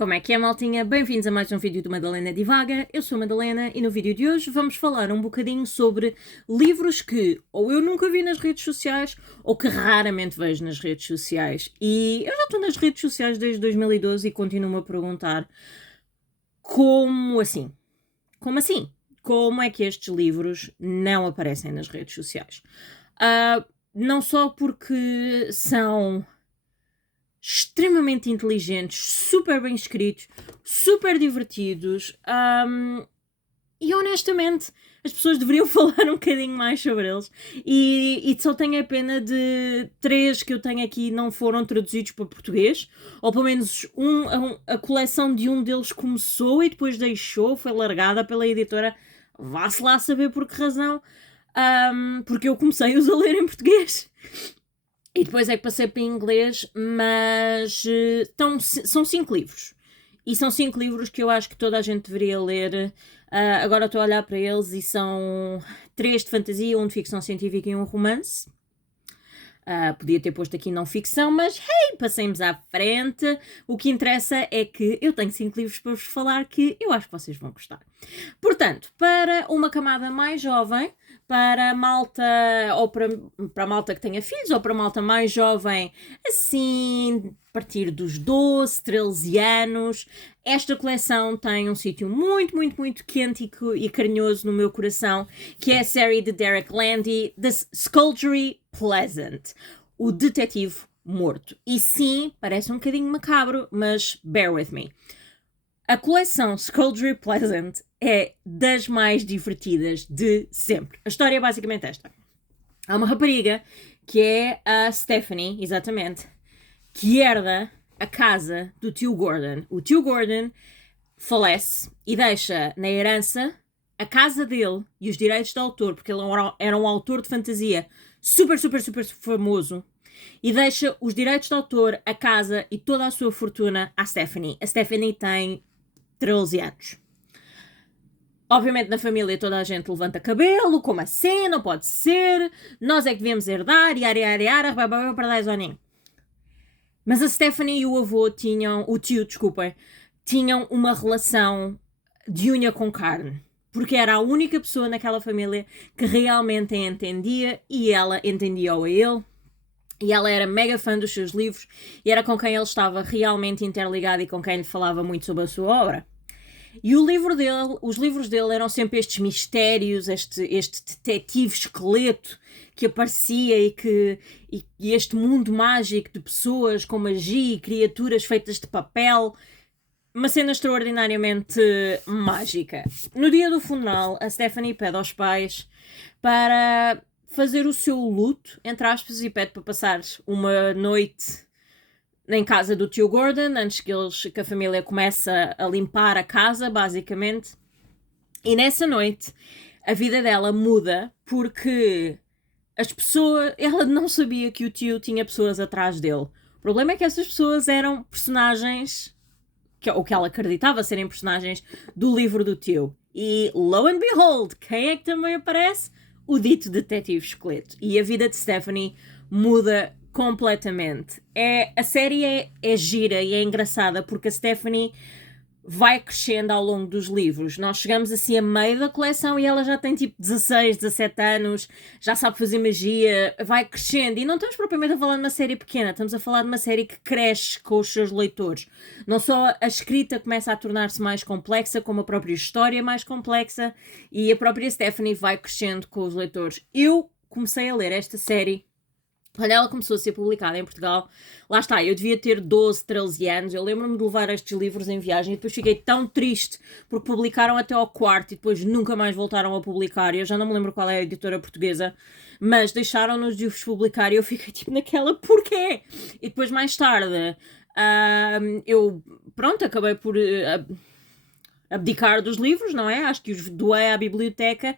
Como é que é, maltinha? Bem-vindos a mais um vídeo do Madalena Divaga. Eu sou a Madalena e no vídeo de hoje vamos falar um bocadinho sobre livros que ou eu nunca vi nas redes sociais ou que raramente vejo nas redes sociais. E eu já estou nas redes sociais desde 2012 e continuo-me a perguntar como assim? Como assim? Como é que estes livros não aparecem nas redes sociais? Não só porque são extremamente inteligentes, super bem escritos, super divertidos, e honestamente as pessoas deveriam falar um bocadinho mais sobre eles, e só tenho a pena de 3 que eu tenho aqui não foram traduzidos para português, ou pelo menos a coleção de um deles começou e depois deixou, foi largada pela editora, vá-se lá saber por que razão, porque eu comecei-os a ler em português. E depois é que passei para inglês, mas são 5 livros. E são 5 livros que eu acho que toda a gente deveria ler. Agora estou a olhar para eles e são 3 de fantasia, um de ficção científica e um romance. Podia ter posto aqui não ficção, mas hey, passemos à frente. O que interessa é que eu tenho 5 livros para vos falar que eu acho que vocês vão gostar. Portanto, para uma camada mais jovem, para a malta, ou para a malta que tenha filhos, ou para a malta mais jovem, assim, a partir dos 12, 13 anos, esta coleção tem um sítio muito, muito, muito quente e carinhoso no meu coração, que é a série de Derek Landy, The Skullduggery Pleasant, o detetive morto. E sim, parece um bocadinho macabro, mas bear with me. A coleção Skullduggery Pleasant é das mais divertidas de sempre. A história é basicamente esta. Há uma rapariga, que é a Stephanie, exatamente, que herda a casa do tio Gordon. O tio Gordon falece e deixa na herança a casa dele e os direitos de autor, porque ele era um autor de fantasia super, super, super famoso, e deixa os direitos de autor, a casa e toda a sua fortuna à Stephanie. A Stephanie tem 13 anos. Obviamente na família toda a gente levanta cabelo, como assim, não pode ser, nós é que devemos herdar, para dar zoninho. Mas a Stephanie e o avô tinham uma relação de unha com carne, porque era a única pessoa naquela família que realmente a entendia e ela entendia-o a ele. E ela era mega fã dos seus livros e era com quem ele estava realmente interligado e com quem lhe falava muito sobre a sua obra. E os livros dele eram sempre estes mistérios, este detetive esqueleto que aparecia e este mundo mágico de pessoas com magia e criaturas feitas de papel. Uma cena extraordinariamente mágica. No dia do funeral, a Stephanie pede aos pais para fazer o seu luto, entre aspas, e pede para passar uma noite em casa do tio Gordon, antes que a família comece a limpar a casa, basicamente. E nessa noite, a vida dela muda porque as pessoas... Ela não sabia que o tio tinha pessoas atrás dele. O problema é que essas pessoas eram personagens... ou que ela acreditava serem personagens do livro do tio. E, lo and behold, quem é que também aparece? O dito detetive esqueleto. E a vida de Stephanie muda completamente. A série é gira e é engraçada porque a Stephanie vai crescendo ao longo dos livros. Nós chegamos assim a meio da coleção e ela já tem tipo 16, 17 anos, já sabe fazer magia, vai crescendo. E não estamos propriamente a falar de uma série pequena, estamos a falar de uma série que cresce com os seus leitores. Não só a escrita começa a tornar-se mais complexa, como a própria história é mais complexa e a própria Stephanie vai crescendo com os leitores. Eu comecei a ler esta série quando ela começou a ser publicada em Portugal. Lá está, eu devia ter 12, 13 anos. Eu lembro-me de levar estes livros em viagem e depois fiquei tão triste porque publicaram até ao quarto e depois nunca mais voltaram a publicar. Eu já não me lembro qual é a editora portuguesa, mas deixaram-nos de os publicar e eu fiquei tipo naquela, porquê? E depois mais tarde eu, pronto, acabei por abdicar dos livros, não é? Acho que os doei à biblioteca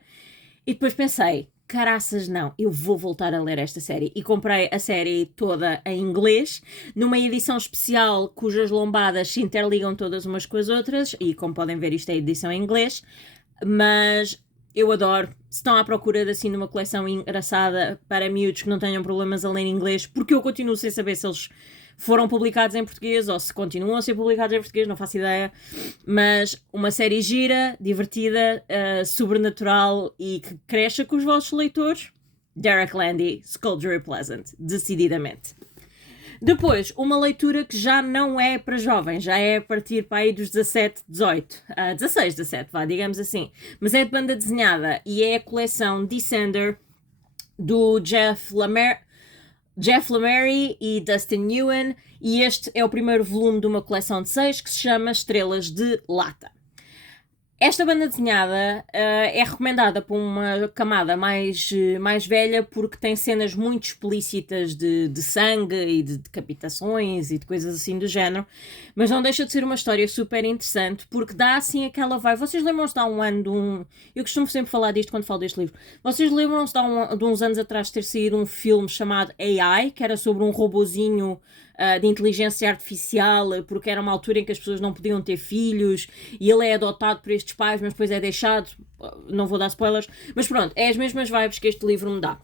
e depois pensei, caraças não, eu vou voltar a ler esta série. E comprei a série toda em inglês, numa edição especial cujas lombadas se interligam todas umas com as outras, e como podem ver isto é edição em inglês, mas eu adoro. Se estão à procura de assim numa coleção engraçada para miúdos que não tenham problemas a ler inglês, porque eu continuo sem saber se eles foram publicados em português ou se continuam a ser publicados em português, não faço ideia. Mas uma série gira, divertida, sobrenatural e que cresce com os vossos leitores. Derek Landy, Skullduggery Pleasant, decididamente. Depois, uma leitura que já não é para jovens, já é a partir para aí dos 17, 18, 16, 17, vá, digamos assim. Mas é de banda desenhada e é a coleção Descender do Jeff Lemire e Dustin Nguyen, e este é o primeiro volume de uma coleção de 6 que se chama Estrelas de Lata. Esta banda desenhada é recomendada por uma camada mais velha porque tem cenas muito explícitas de sangue e de decapitações e de coisas assim do género, mas não deixa de ser uma história super interessante porque dá assim aquela vibe. Vocês lembram-se de há um ano de um... Eu costumo sempre falar disto quando falo deste livro. Vocês lembram-se de uns anos atrás ter saído um filme chamado AI, que era sobre um robozinho de inteligência artificial, porque era uma altura em que as pessoas não podiam ter filhos e ele é adotado por estes pais, mas depois é deixado. Não vou dar spoilers, mas pronto, é as mesmas vibes que este livro me dá,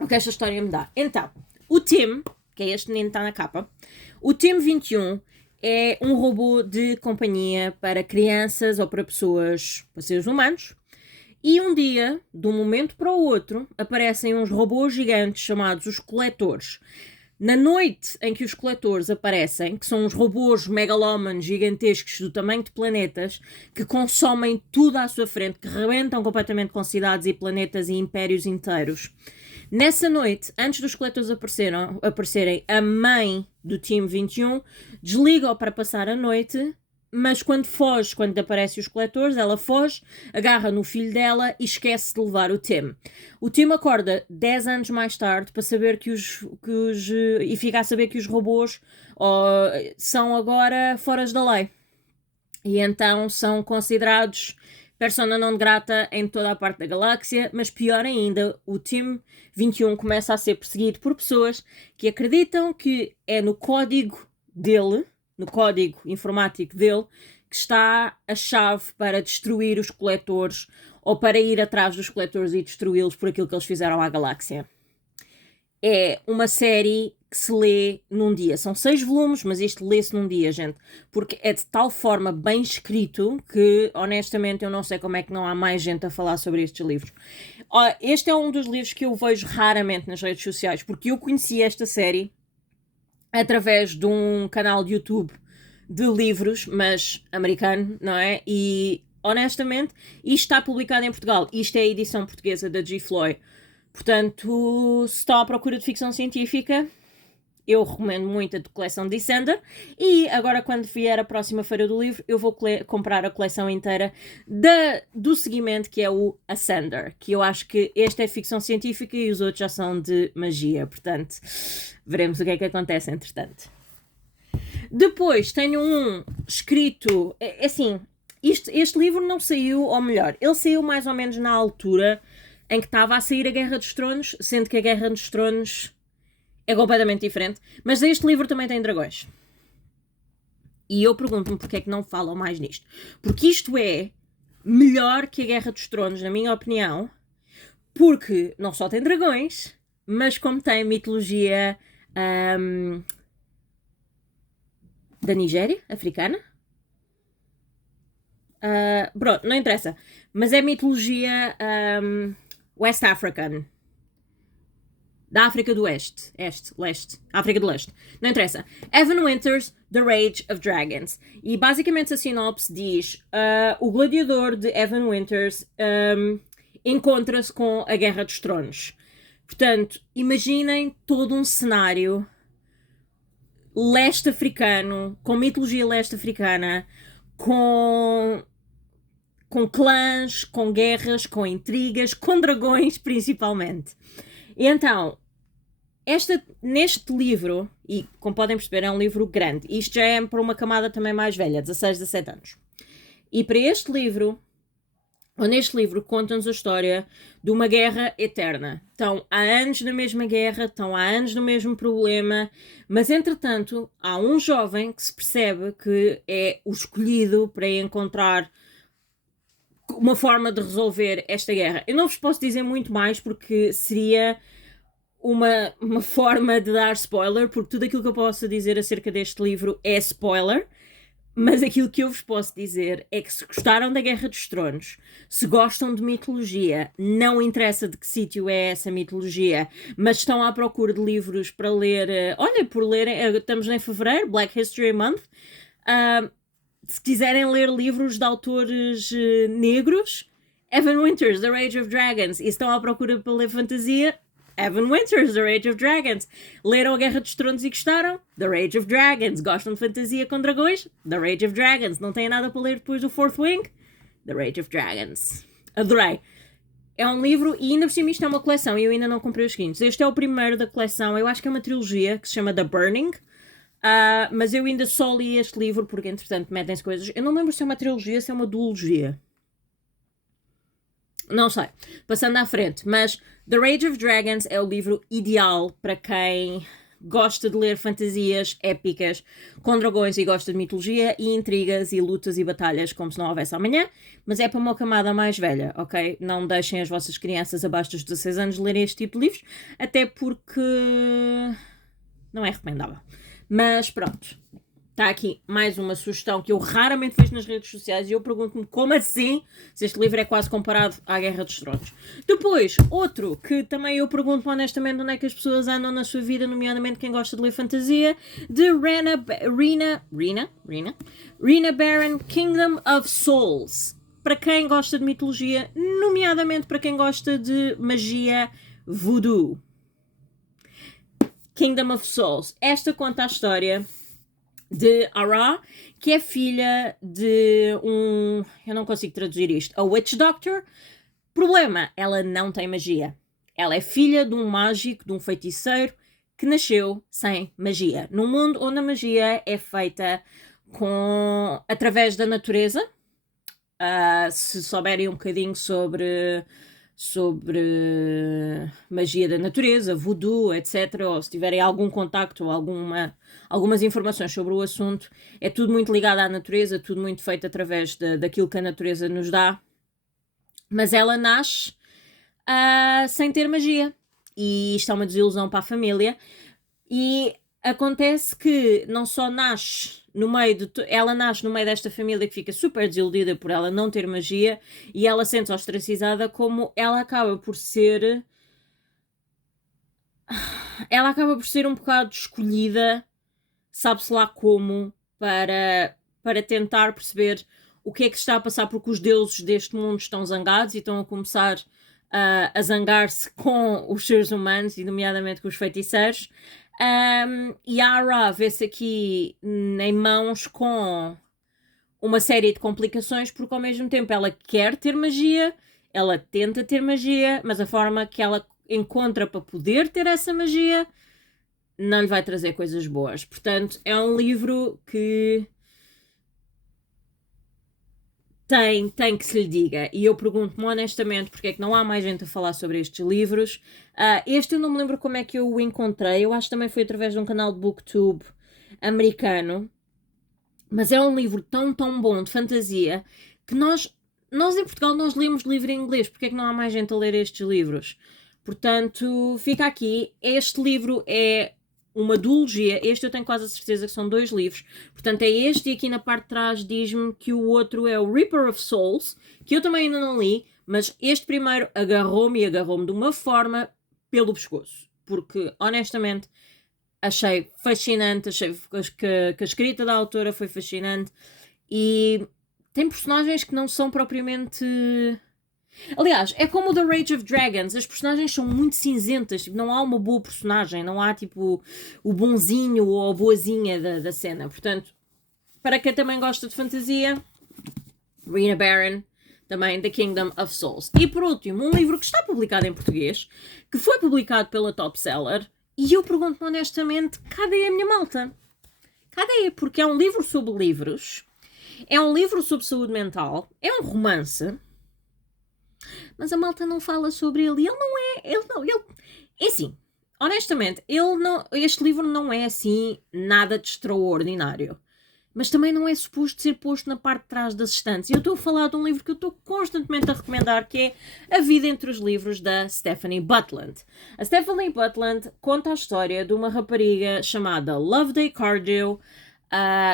o que esta história me dá. Então, o Tim, que é este menino que está na capa, o Tim 21 é um robô de companhia para crianças ou para pessoas, para seres humanos. E um dia, de um momento para o outro, aparecem uns robôs gigantes chamados os coletores. Na noite em que os coletores aparecem, que são uns robôs megalómanos gigantescos do tamanho de planetas, que consomem tudo à sua frente, que rebentam completamente com cidades e planetas e impérios inteiros. Nessa noite, antes dos coletores aparecerem, a mãe do Team 21 desliga-o para passar a noite, mas quando aparecem os coletores, ela foge, agarra no filho dela e esquece de levar o Tim. O Tim acorda 10 anos mais tarde para saber e fica a saber que os robôs são agora fora da lei. E então são considerados persona non grata em toda a parte da galáxia, mas pior ainda, o Tim 21 começa a ser perseguido por pessoas que acreditam que é no código dele, no código informático dele, que está a chave para destruir os coletores ou para ir atrás dos coletores e destruí-los por aquilo que eles fizeram à galáxia. É uma série que se lê num dia. São 6 volumes, mas isto lê-se num dia, gente. Porque é de tal forma bem escrito que, honestamente, eu não sei como é que não há mais gente a falar sobre estes livros. Este é um dos livros que eu vejo raramente nas redes sociais, porque eu conheci esta série através de um canal de YouTube de livros, mas americano, não é? E, honestamente, isto está publicado em Portugal. Isto é a edição portuguesa da G. Floyd. Portanto, se estão à procura de ficção científica, eu recomendo muito a coleção Descender. E agora, quando vier a próxima Feira do Livro, eu vou comprar a coleção inteira do seguimento, que é o Ascender. Que eu acho que este é ficção científica e os outros já são de magia. Portanto, veremos o que é que acontece entretanto. Depois tenho um escrito... Assim, este livro não saiu, ou melhor, ele saiu mais ou menos na altura em que estava a sair a Guerra dos Tronos, sendo que a Guerra dos Tronos é completamente diferente. Mas este livro também tem dragões. E eu pergunto-me porque é que não falam mais nisto. Porque isto é melhor que a Guerra dos Tronos, na minha opinião, porque não só tem dragões, mas como tem mitologia da Nigéria, africana. Pronto, não interessa. Mas é mitologia West African. Da África do Oeste. Leste. África do Leste. Não interessa. Evan Winters, The Rage of Dragons. E basicamente a sinopse diz: o gladiador de Evan Winters encontra-se com a Guerra dos Tronos. Portanto, imaginem todo um cenário leste africano, com mitologia leste africana, com clãs, com guerras, com intrigas, com dragões principalmente. E então, neste livro, e como podem perceber é um livro grande, isto já é para uma camada também mais velha, 16, 17 anos. E para este livro, ou neste livro, conta-nos a história de uma guerra eterna. Estão há anos na mesma guerra, estão há anos no mesmo problema, mas entretanto há um jovem que se percebe que é o escolhido para encontrar uma forma de resolver esta guerra. Eu não vos posso dizer muito mais porque seria uma forma de dar spoiler, porque tudo aquilo que eu posso dizer acerca deste livro é spoiler. Mas aquilo que eu vos posso dizer é que se gostaram da Guerra dos Tronos, se gostam de mitologia, não interessa de que sítio é essa mitologia, mas estão à procura de livros para ler, olha, por ler, estamos em fevereiro, Black History Month, se quiserem ler livros de autores negros, Evan Winters, The Rage of Dragons, e estão à procura para ler fantasia, Evan Winters, The Rage of Dragons. Leram a Guerra dos Tronos e gostaram? The Rage of Dragons. Gostam de fantasia com dragões? The Rage of Dragons. Não têm nada para ler depois do Fourth Wing? The Rage of Dragons. Adorei. É um livro e ainda por cima isto é uma coleção e eu ainda não comprei os seguintes. Este é o primeiro da coleção. Eu acho que é uma trilogia que se chama The Burning. Mas eu ainda só li este livro porque entretanto metem-se coisas. Eu não lembro se é uma trilogia, se é uma duologia. Não sei. Passando à frente. Mas The Rage of Dragons é o livro ideal para quem gosta de ler fantasias épicas com dragões e gosta de mitologia e intrigas e lutas e batalhas como se não houvesse amanhã, mas é para uma camada mais velha, ok? Não deixem as vossas crianças abaixo dos 16 anos lerem este tipo de livros, até porque não é recomendável. Mas pronto. Está aqui mais uma sugestão que eu raramente vejo nas redes sociais e eu pergunto-me como assim se este livro é quase comparado à Guerra dos Tronos. Depois, outro que também eu pergunto honestamente onde é que as pessoas andam na sua vida, nomeadamente quem gosta de ler fantasia, de Rena Barron, Kingdom of Souls. Para quem gosta de mitologia, nomeadamente para quem gosta de magia voodoo. Kingdom of Souls. Esta conta a história de Ara, que é filha de eu não consigo traduzir isto, a Witch Doctor. Problema, ela não tem magia. Ela é filha de um mágico, de um feiticeiro, que nasceu sem magia. Num mundo onde a magia é feita através da natureza. Se souberem um bocadinho sobre magia da natureza, voodoo, etc., ou se tiverem algum contacto ou algumas informações sobre o assunto, é tudo muito ligado à natureza, tudo muito feito através daquilo que a natureza nos dá. Mas ela nasce sem ter magia. E isto é uma desilusão para a família. E acontece que não só nasce ela nasce no meio desta família que fica super desiludida por ela não ter magia e ela sente-se ostracizada, como ela acaba por ser um bocado escolhida, sabe-se lá como, para tentar perceber o que é que se está a passar, porque os deuses deste mundo estão zangados e estão a começar a zangar-se com os seres humanos, e nomeadamente com os feiticeiros. E a Ara vê-se aqui em mãos com uma série de complicações, porque ao mesmo tempo ela quer ter magia, ela tenta ter magia, mas a forma que ela encontra para poder ter essa magia não lhe vai trazer coisas boas. Portanto, é um livro que tem que se lhe diga. E eu pergunto-me honestamente porque é que não há mais gente a falar sobre estes livros. Este eu não me lembro como é que eu o encontrei. Eu acho que também foi através de um canal de booktube americano. Mas é um livro tão bom de fantasia que nós em Portugal nós lemos livro em inglês. Porque é que não há mais gente a ler estes livros? Portanto, fica aqui. Este livro é uma duologia. Este eu tenho quase a certeza que são 2 livros. Portanto, é este, e aqui na parte de trás diz-me que o outro é o Reaper of Souls, que eu também ainda não li, mas este primeiro agarrou-me de uma forma pelo pescoço. Porque, honestamente, achei fascinante, achei que a escrita da autora foi fascinante e tem personagens que não são propriamente... Aliás, é como o The Rage of Dragons, as personagens são muito cinzentas, tipo, não há uma boa personagem, não há tipo o bonzinho ou a boazinha da cena. Portanto, para quem também gosta de fantasia, Rena Barron, também The Kingdom of Souls. E por último, um livro que está publicado em português, que foi publicado pela Top Seller, e eu pergunto-me honestamente, cadê a minha malta? Cadê? Porque é um livro sobre livros, é um livro sobre saúde mental, é um romance, mas a malta não fala sobre ele. É assim, honestamente, este livro não é assim nada de extraordinário. mas também não é suposto ser posto na parte de trás das estantes. Eu estou a falar de um livro que eu estou constantemente a recomendar, que é A Vida entre os Livros, da Stephanie Butland. A Stephanie Butland conta a história de uma rapariga chamada Loveday Cardew,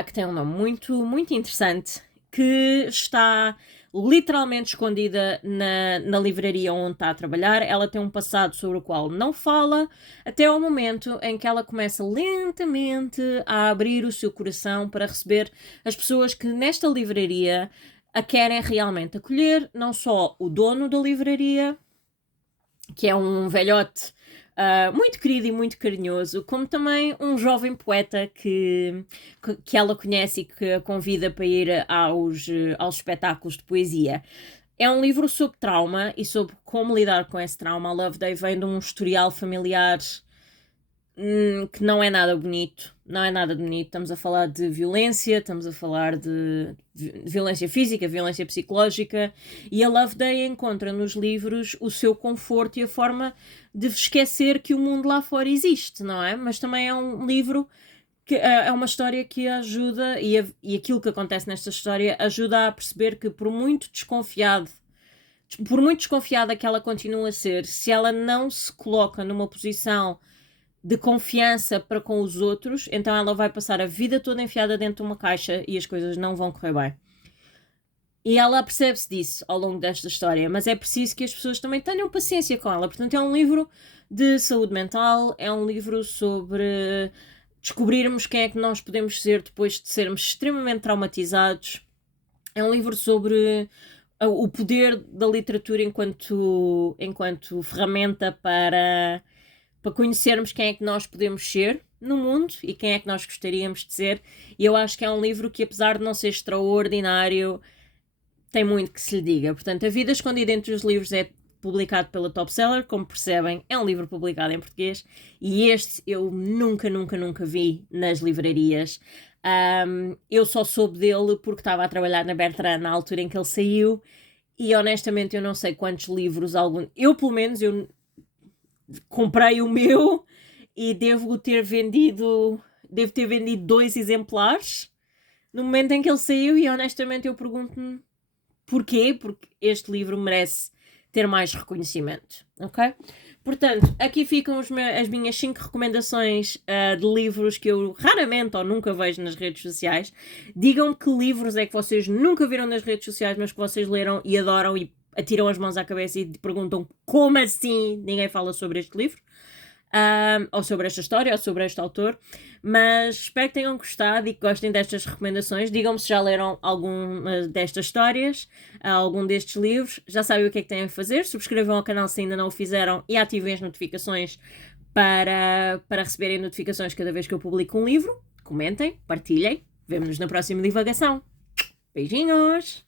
que tem um nome muito interessante, que está literalmente escondida na livraria onde está a trabalhar. Ela tem um passado sobre o qual não fala, até ao momento em que ela começa lentamente a abrir o seu coração para receber as pessoas que nesta livraria a querem realmente acolher, não só o dono da livraria, que é um velhote muito querido e muito carinhoso, como também um jovem poeta que ela conhece e que a convida para ir aos espetáculos de poesia. É um livro sobre trauma e sobre como lidar com esse trauma. A Loveday vem de um historial familiar que não é nada bonito. Não é nada bonito. Estamos a falar de violência, estamos a falar de violência física, violência psicológica, e a Loveday encontra nos livros o seu conforto e a forma de esquecer que o mundo lá fora existe, não é? Mas também é um livro que é uma história que ajuda, e aquilo que acontece nesta história ajuda a perceber que por muito desconfiada que ela continua a ser, se ela não se coloca numa posição de confiança para com os outros, então ela vai passar a vida toda enfiada dentro de uma caixa e as coisas não vão correr bem. E ela percebe-se disso ao longo desta história, mas é preciso que as pessoas também tenham paciência com ela. Portanto, é um livro de saúde mental, é um livro sobre descobrirmos quem é que nós podemos ser depois de sermos extremamente traumatizados. É um livro sobre o poder da literatura enquanto ferramenta para conhecermos quem é que nós podemos ser no mundo e quem é que nós gostaríamos de ser. E eu acho que é um livro que, apesar de não ser extraordinário, tem muito que se lhe diga. Portanto, A Vida Escondida entre os Livros é publicado pela Top Seller. Como percebem, é um livro publicado em português, e este eu nunca vi nas livrarias. Eu só soube dele porque estava a trabalhar na Bertrand na altura em que ele saiu, e honestamente eu não sei quantos livros, eu pelo menos comprei o meu e devo ter vendido 2 exemplares no momento em que ele saiu, e honestamente eu pergunto-me porquê, porque este livro merece ter mais reconhecimento, ok? Portanto, aqui ficam as minhas 5 recomendações de livros que eu raramente ou nunca vejo nas redes sociais. Digam-me que livros é que vocês nunca viram nas redes sociais, mas que vocês leram e adoram e atiram as mãos à cabeça e perguntam como assim ninguém fala sobre este livro, ou sobre esta história, ou sobre este autor. Mas espero que tenham gostado e que gostem destas recomendações. Digam-me se já leram alguma destas histórias, algum destes livros. Já sabem o que é que têm a fazer. Subscrevam ao canal se ainda não o fizeram e ativem as notificações para receberem notificações cada vez que eu publico um livro. Comentem, partilhem. Vemo-nos na próxima divagação. Beijinhos!